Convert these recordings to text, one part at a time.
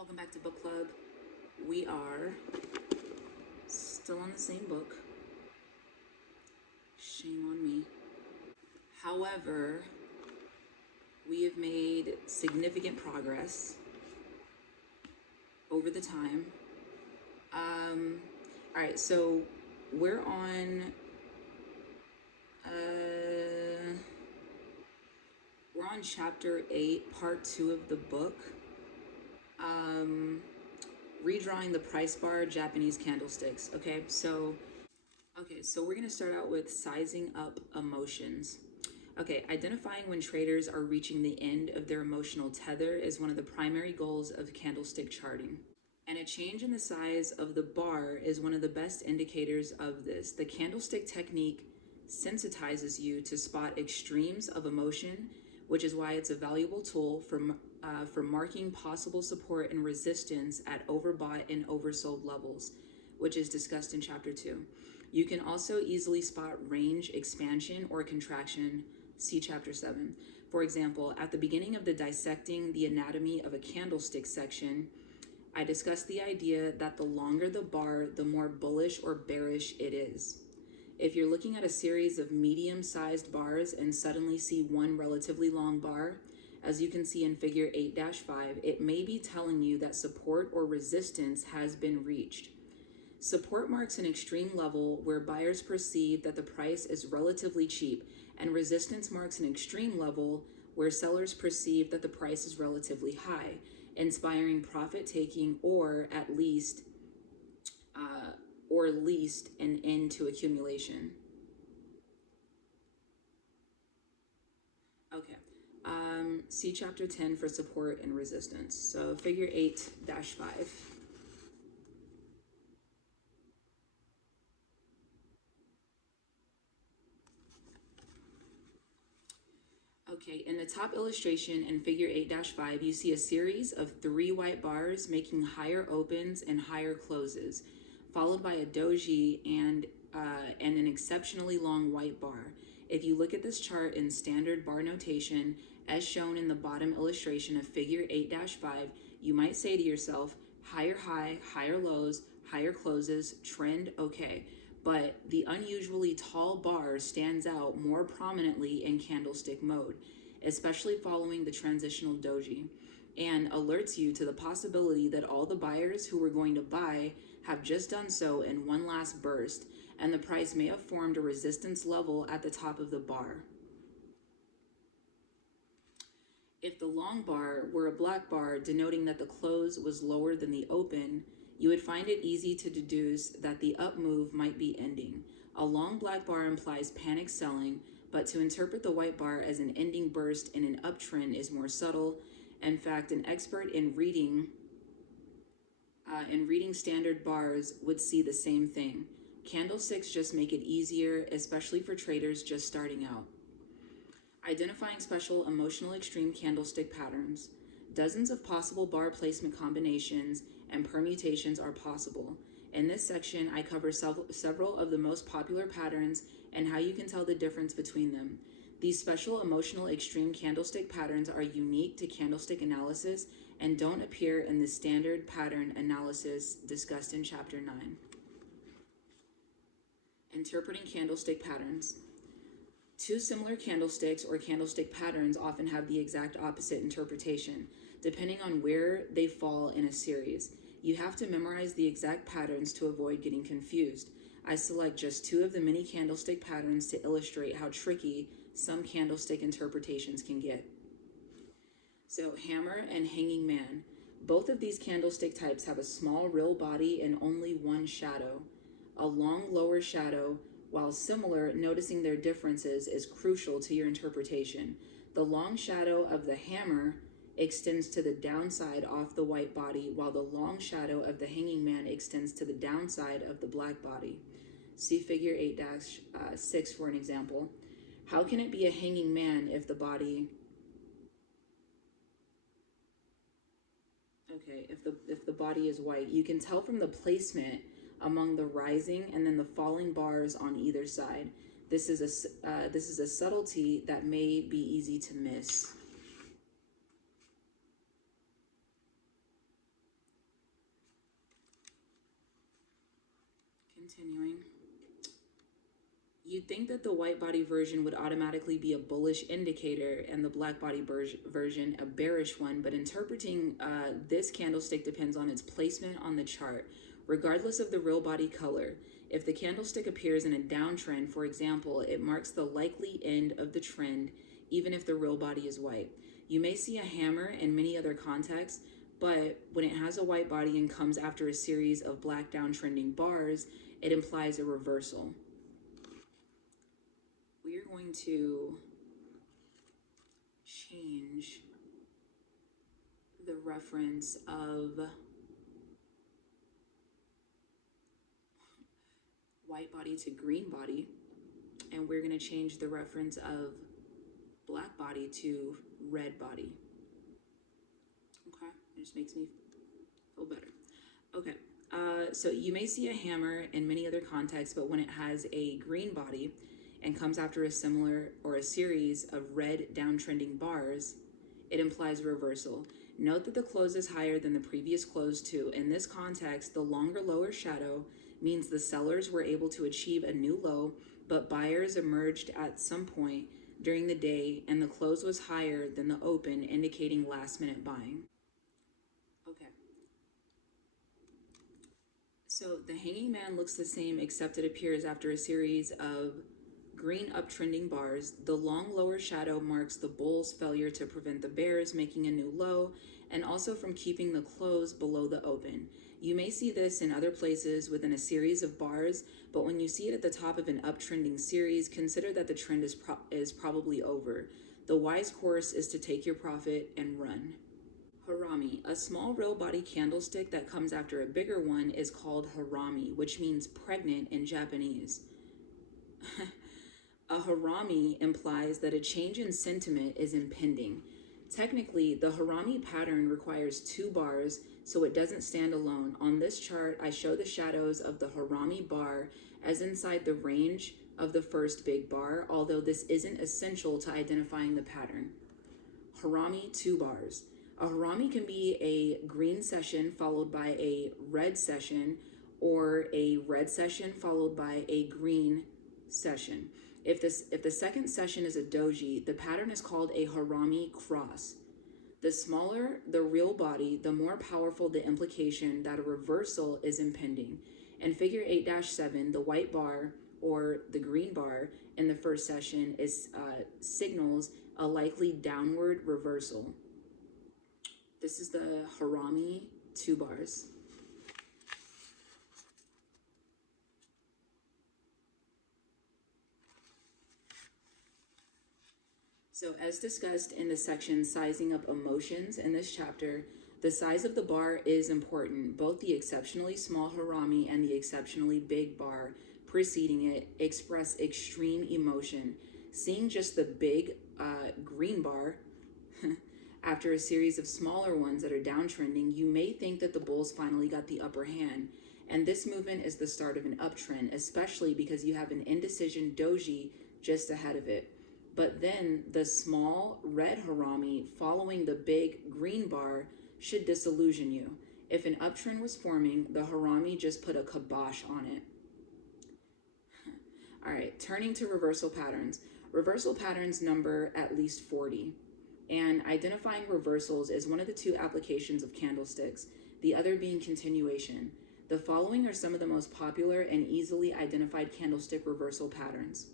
Welcome back to book club. We are still on the same book. Shame on me. However, we have made significant progress over the time. All right, so we're on chapter 8, part 2 of the book. Redrawing the price bar, Japanese candlesticks. Okay, so we're gonna start out with sizing up emotions. Okay, identifying when traders are reaching the end of their emotional tether is one of the primary goals of candlestick charting. And a change in the size of the bar is one of the best indicators of this. The candlestick technique sensitizes you to spot extremes of emotion, which is why it's a valuable tool for marking possible support and resistance at overbought and oversold levels, which is discussed in chapter 2. You can also easily spot range expansion or contraction, see chapter 7. For example, at the beginning of the Dissecting the Anatomy of a Candlestick section, I discussed the idea that the longer the bar, the more bullish or bearish it is. If you're looking at a series of medium-sized bars and suddenly see one relatively long bar, as you can see in figure 8-5, it may be telling you that support or resistance has been reached. Support marks an extreme level where buyers perceive that the price is relatively cheap, and resistance marks an extreme level where sellers perceive that the price is relatively high, inspiring profit-taking or at least an end to accumulation. Okay, see chapter 10 for support and resistance. So figure 8-5. Okay, in the top illustration in figure 8-5, you see a series of 3 white bars making higher opens and higher closes, followed by a doji and an exceptionally long white bar. If you look at this chart in standard bar notation, as shown in the bottom illustration of figure 8-5, you might say to yourself, higher high, higher lows, higher closes, trend okay. But the unusually tall bar stands out more prominently in candlestick mode, especially following the transitional doji, and alerts you to the possibility that all the buyers who were going to buy have just done so in one last burst, and the price may have formed a resistance level at the top of the bar. If the long bar were a black bar denoting that the close was lower than the open, you would find it easy to deduce that the up move might be ending. A long black bar implies panic selling, but to interpret the white bar as an ending burst in an uptrend is more subtle. In fact, an expert in reading standard bars would see the same thing. Candlesticks just make it easier, especially for traders just starting out. Identifying special emotional extreme candlestick patterns. Dozens of possible bar placement combinations and permutations are possible. In this section, I cover several of the most popular patterns and how you can tell the difference between them. These special emotional extreme candlestick patterns are unique to candlestick analysis and don't appear in the standard pattern analysis discussed in chapter 9. Interpreting candlestick patterns. Two similar candlesticks or candlestick patterns often have the exact opposite interpretation, depending on where they fall in a series. You have to memorize the exact patterns to avoid getting confused. I select just 2 of the many candlestick patterns to illustrate how tricky some candlestick interpretations can get. So, hammer and hanging man. Both of these candlestick types have a small real body and only one shadow. A long lower shadow, while similar, noticing their differences is crucial to your interpretation. The long shadow of the hammer extends to the downside off the white body, while the long shadow of the hanging man extends to the downside of the black body. See figure 8-6 for an example. How can it be a hanging man if the body... Okay, if the body is white, you can tell from the placement among the rising and then the falling bars on either side. This is a subtlety that may be easy to miss. Continuing. You'd think that the white body version would automatically be a bullish indicator and the black body version a bearish one, but interpreting this candlestick depends on its placement on the chart. Regardless of the real body color, if the candlestick appears in a downtrend, for example, it marks the likely end of the trend, even if the real body is white. You may see a hammer in many other contexts, but when it has a white body and comes after a series of black downtrending bars, it implies a reversal. We are going to change the reference of white body to green body, and we're going to change the reference of black body to red body. Okay, it just makes me feel better. Okay, so you may see a hammer in many other contexts, but when it has a green body and comes after a similar or a series of red downtrending bars, it implies reversal. Note that the close is higher than the previous close too. In this context, the longer lower shadow means the sellers were able to achieve a new low, but buyers emerged at some point during the day and the close was higher than the open, indicating last minute buying. Okay. So the hanging man looks the same, except it appears after a series of green uptrending bars. The long lower shadow marks the bull's failure to prevent the bears making a new low and also from keeping the close below the open. You may see this in other places within a series of bars, but when you see it at the top of an uptrending series, consider that the trend is probably over. The wise course is to take your profit and run. Harami, a small real body candlestick that comes after a bigger one, is called harami, which means pregnant in Japanese. A harami implies that a change in sentiment is impending. Technically, the harami pattern requires 2 bars, so it doesn't stand alone. On this chart, I show the shadows of the harami bar as inside the range of the first big bar, although this isn't essential to identifying the pattern. Harami 2 bars. A harami can be a green session followed by a red session, or a red session followed by a green session. If the second session is a doji, the pattern is called a harami cross. The smaller the real body, the more powerful the implication that a reversal is impending. In figure 8-7, the white bar or the green bar in the first session signals a likely downward reversal. This is the harami 2 bars. So as discussed in the section Sizing Up Emotions in this chapter, the size of the bar is important. Both the exceptionally small harami and the exceptionally big bar preceding it express extreme emotion. Seeing just the big green bar after a series of smaller ones that are downtrending, you may think that the bulls finally got the upper hand. And this movement is the start of an uptrend, especially because you have an indecision doji just ahead of it. But then the small red harami following the big green bar should disillusion you. If an uptrend was forming, the harami just put a kibosh on it. All right, turning to reversal patterns. Reversal patterns number at least 40. And identifying reversals is one of the 2 applications of candlesticks, the other being continuation. The following are some of the most popular and easily identified candlestick reversal patterns.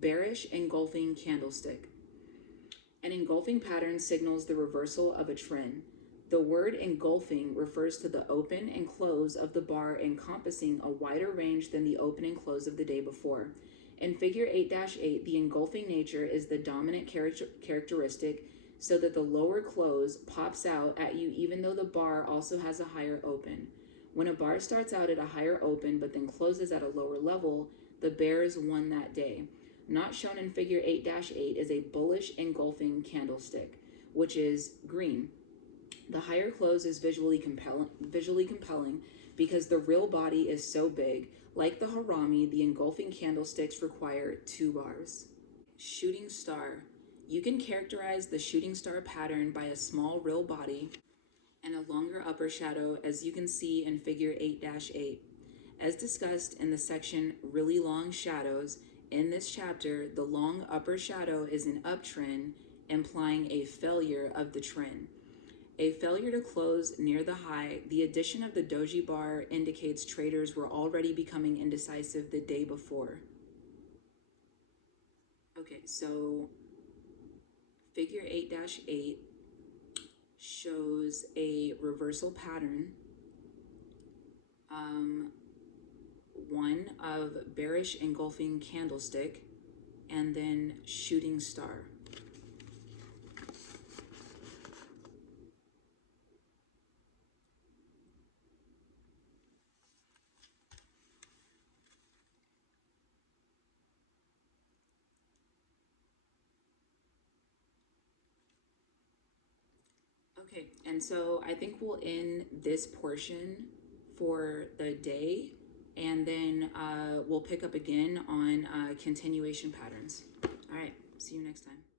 Bearish engulfing candlestick. An engulfing pattern signals the reversal of a trend. The word engulfing refers to the open and close of the bar encompassing a wider range than the open and close of the day before. In figure 8-8, the engulfing nature is the dominant characteristic, so that the lower close pops out at you even though the bar also has a higher open. When a bar starts out at a higher open but then closes at a lower level, the bears won that day. Not shown in figure 8-8 is a bullish engulfing candlestick, which is green. The higher close is visually compelling because the real body is so big. Like the harami, the engulfing candlesticks require 2 bars. Shooting star. You can characterize the shooting star pattern by a small real body and a longer upper shadow, as you can see in figure 8-8. As discussed in the section Really Long Shadows, in this chapter, the long upper shadow is an uptrend, implying a failure of the trend. A failure to close near the high, the addition of the doji bar indicates traders were already becoming indecisive the day before. Okay, so figure 8-8 shows a reversal pattern, one of bearish engulfing candlestick, and then shooting star. Okay, and so I think we'll end this portion for the day, and then we'll pick up again on continuation patterns. All right, see you next time.